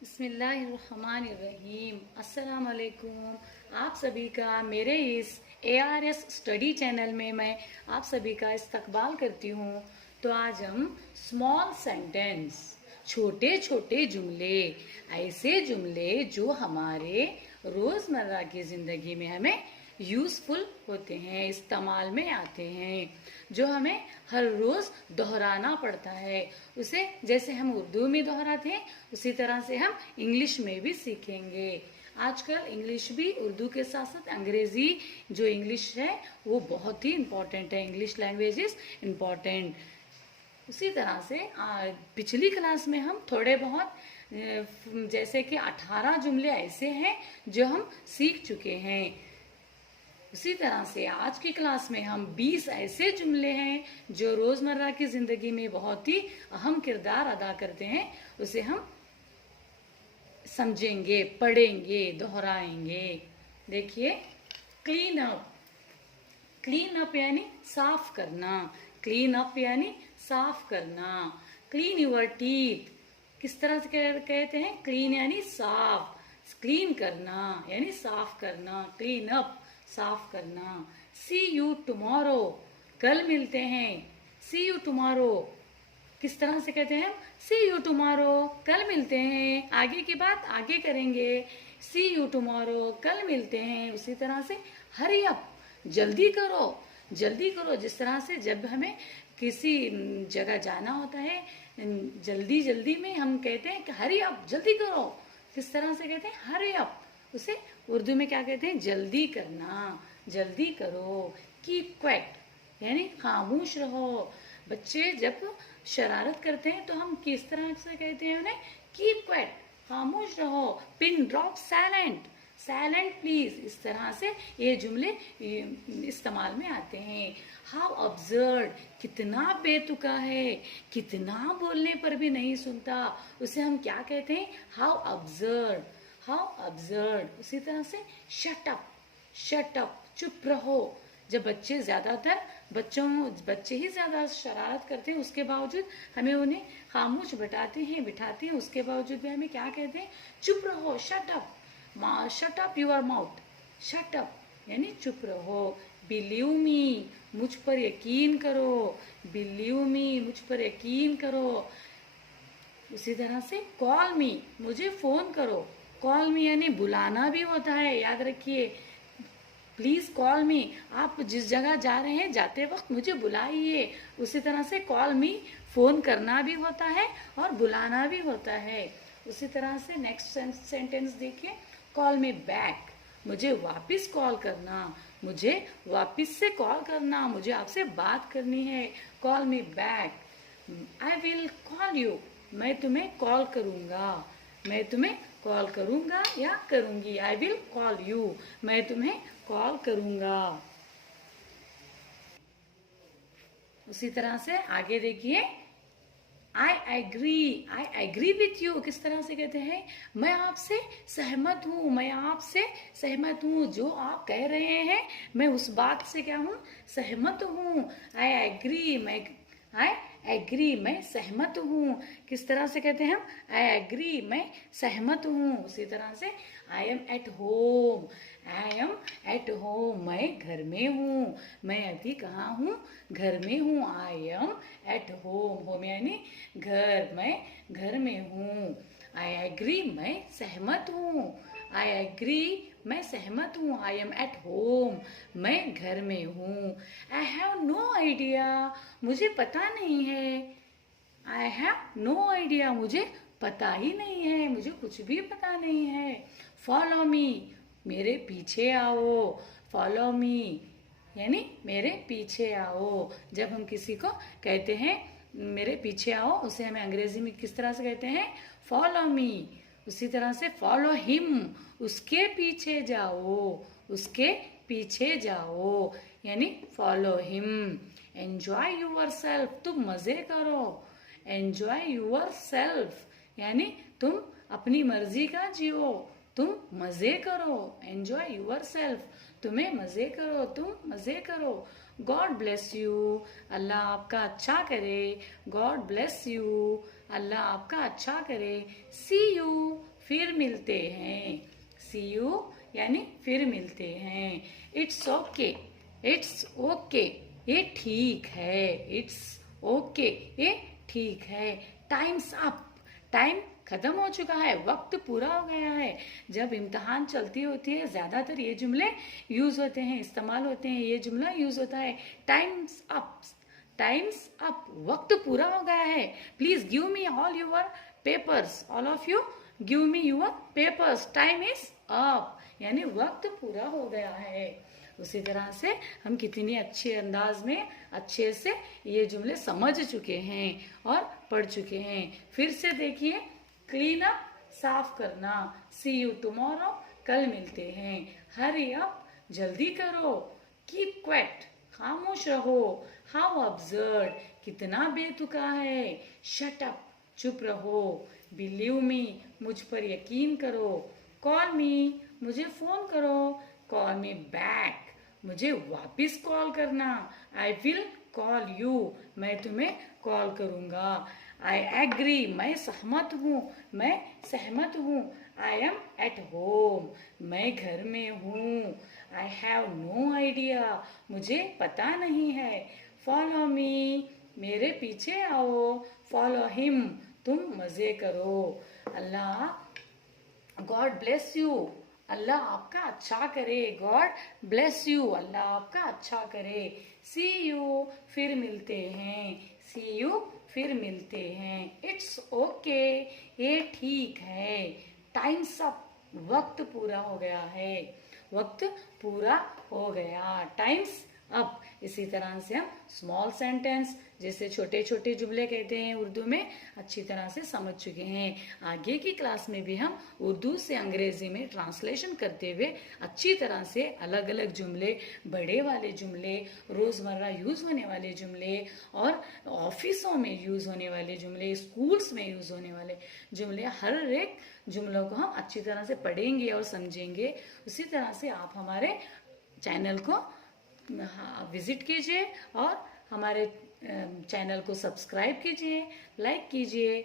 बिस्मिल्लाहिर्रहमानिर्रहीम। अस्सलाम वालेकुम। आप सभी का मेरे इस ARS स्टडी चैनल में मैं आप सभी का इस्तकबाल करती हूँ। तो आज हम स्मॉल सेंटेंस, छोटे छोटे जुमले, ऐसे जुमले जो हमारे रोज़मर्रा की ज़िंदगी में हमें यूज़फुल होते हैं, इस्तेमाल में आते हैं, जो हमें हर रोज़ दोहराना पड़ता है। उसे जैसे हम उर्दू में दोहराते हैं उसी तरह से हम इंग्लिश में भी सीखेंगे। आजकल इंग्लिश भी उर्दू के साथ साथ अंग्रेज़ी जो इंग्लिश है वो बहुत ही इम्पॉर्टेंट है। English language is important. उसी तरह से पिछली क्लास में हम थोड़े बहुत जैसे कि 18 जुमले ऐसे हैं जो हम सीख चुके हैं। उसी तरह से आज की क्लास में हम 20 ऐसे जुमले हैं जो रोज़मर्रा की ज़िंदगी में बहुत ही अहम किरदार अदा करते हैं, उसे हम समझेंगे, पढ़ेंगे, दोहराएंगे। देखिए, क्लीन अप। क्लीन अप यानी साफ करना। क्लीन अप यानी साफ करना। क्लीन योर टीथ किस तरह से कहते हैं? क्लीन यानी साफ, क्लीन करना यानी साफ करना। क्लीन अप साफ करना। सी यू टुमारो कल मिलते हैं। सी यू टुमारो किस तरह से कहते हैं? सी यू टुमारो कल मिलते हैं। आगे की बात आगे करेंगे। सी यू टुमारो कल मिलते हैं। उसी तरह से हरी अप जल्दी करो, जल्दी करो। जिस तरह से जब हमें किसी जगह जाना होता है, जल्दी जल्दी में हम कहते हैं कि हरी अप जल्दी करो। किस तरह से कहते हैं? Hurry up. उसे उर्दू में क्या कहते हैं? जल्दी करना, जल्दी करो। कीप क्वाइट यानी खामोश रहो। बच्चे जब शरारत करते हैं तो हम किस तरह से कहते हैं उन्हें? कीप क्वाइट, खामोश रहो। Pin drop silent, silent please. इस तरह से ये जुमले इस्तेमाल में आते हैं। हाउ अब्सर्ड कितना बेतुका है, कितना बोलने पर भी नहीं सुनता, उसे हम क्या कहते हैं? How absurd, how absurd. उसी तरह से शट अप, शट अप चुप रहो। जब बच्चे ज्यादातर बच्चे ही ज्यादा शरारत करते हैं, उसके बावजूद हमें उन्हें खामोश बिठाते हैं, उसके बावजूद भी हमें क्या कहते हैं? चुप रहो, shut up, shut up your mouth. Shut up यानी चुप रहो। बिलीव मी मुझ पर यकीन करो, बिलीव मी मुझ पर यकीन करो। उसी तरह से कॉल मी मुझे फोन करो। कॉल मी यानी बुलाना भी होता है, याद रखिए। प्लीज कॉल मी, आप जिस जगह जा रहे हैं जाते वक्त मुझे बुलाइए। उसी तरह से कॉल मी फोन करना भी होता है और बुलाना भी होता है। उसी तरह से नेक्स्ट सेंटेंस देखिए, कॉल मी बैक मुझे वापस कॉल करना, मुझे वापस से कॉल करना, मुझे आपसे बात करनी है। Call me back. I will call you मैं तुम्हें कॉल करूंगा, मैं तुम्हें कॉल करूंगा या करूंगी। आई विल कॉल यू मैं तुम्हें कॉल करूंगा। उसी तरह से आगे देखिए, आई एग्री विथ यू किस तरह से कहते हैं? मैं आपसे सहमत हूँ, मैं आपसे सहमत हूँ। जो आप कह रहे हैं मैं उस बात से क्या हूँ? सहमत हूँ। आई एग्री मैं सहमत हूँ। किस तरह से कहते हैं हम? आई एग्री मैं सहमत हूँ। उसी तरह से I am at home, I am at home मैं घर में हूँ। मैं अभी कहाँ हूँ? घर में हूँ। I am at home, home यानी घर, मैं घर में हूँ। आई एग्री मैं सहमत हूँ। आई एग्री मैं सहमत हूँ। आई एम एट होम मैं घर में हूँ। आई हैव नो आइडिया मुझे पता नहीं है। आई हैव नो आइडिया मुझे पता ही नहीं है, मुझे कुछ भी पता नहीं है। फॉलो मी मेरे पीछे आओ। फॉलो मी यानी मेरे पीछे आओ। जब हम किसी को कहते हैं मेरे पीछे आओ, उसे हमें अंग्रेजी में किस तरह से कहते हैं? Follow me. उसी तरह से फॉलो हिम उसके पीछे जाओ, उसके पीछे जाओ यानी follow him. Enjoy yourself तुम मजे करो। एंजॉय यूर सेल्फ यानी तुम अपनी मर्जी का जियो, तुम मजे करो। एंजॉय यूर सेल्फ तुम्हें मजे करो, तुम मजे करो। गॉड ब्लेस यू, अल्लाह आपका अच्छा करे, गॉड ब्लेस यू, अल्लाह आपका अच्छा करे, सी यू, फिर मिलते हैं, सी यू यानी फिर मिलते हैं, इट्स ओके, इट्स ओके, ये ठीक है, इट्स ओके, ये ठीक है, टाइम्स अप, टाइम खत्म हो चुका है, वक्त पूरा हो गया है। जब इम्तहान चलती होती है ज्यादातर ये जुमले यूज होते हैं, इस्तेमाल होते हैं, ये जुमला यूज होता है, टाइम्स अप, टाइम्स अप, वक्त पूरा हो गया है, please give me all your papers, all of you give me your papers, time is up, यानी वक्त पूरा हो गया है। उसी तरह से हम कितनी अच्छे अंदाज में अच्छे से ये जुमले समझ चुके हैं और पढ़ चुके हैं। फिर से देखिए, क्लीन अप, साफ करना, सी यू टुमारो, कल मिलते हैं, हरी अप, जल्दी करो, कीप क्वेट, खामोश रहो, हाउ अब्सर्ड, कितना बेतुका है, शट अप, चुप रहो, बिलीव मी, मुझ पर यकीन करो, कॉल मी, मुझे फोन करो, कॉल मी बैक, मुझे वापिस कॉल करना, आई विल कॉल यू, मैं तुम्हें कॉल करूंगा, आई एग्री, मैं सहमत हूँ, मैं सहमत हूँ, आई एम एट होम, मैं घर में हूँ, आई हैव नो आइडिया, मुझे पता नहीं है, फॉलो मी, मेरे पीछे आओ, फॉलो हिम, तुम मजे करो, अल्लाह, गॉड ब्लेस यू, अल्लाह आपका अच्छा करे, गॉड ब्लेस यू, अल्लाह आपका अच्छा करे, सी यू, फिर मिलते हैं, सी यू, फिर मिलते हैं, इट्स ओके, ये ठीक है, टाइम्स अप, वक्त पूरा हो गया है, वक्त पूरा हो गया, टाइम्स अप। इसी तरह से हम स्मॉल सेंटेंस जैसे छोटे छोटे जुमले कहते हैं उर्दू में अच्छी तरह से समझ चुके हैं। आगे की क्लास में भी हम उर्दू से अंग्रेजी में ट्रांसलेशन करते हुए अच्छी तरह से अलग अलग जुमले, बड़े वाले जुमले, रोजमर्रा यूज होने वाले जुमले और ऑफिसों में यूज होने वाले जुमले, स्कूल्स में यूज होने वाले जुमले, हर एक जुमलों को हम अच्छी तरह से पढ़ेंगे और समझेंगे। उसी तरह से आप हमारे चैनल को विजिट कीजिए और हमारे चैनल को सब्सक्राइब कीजिए, लाइक कीजिए,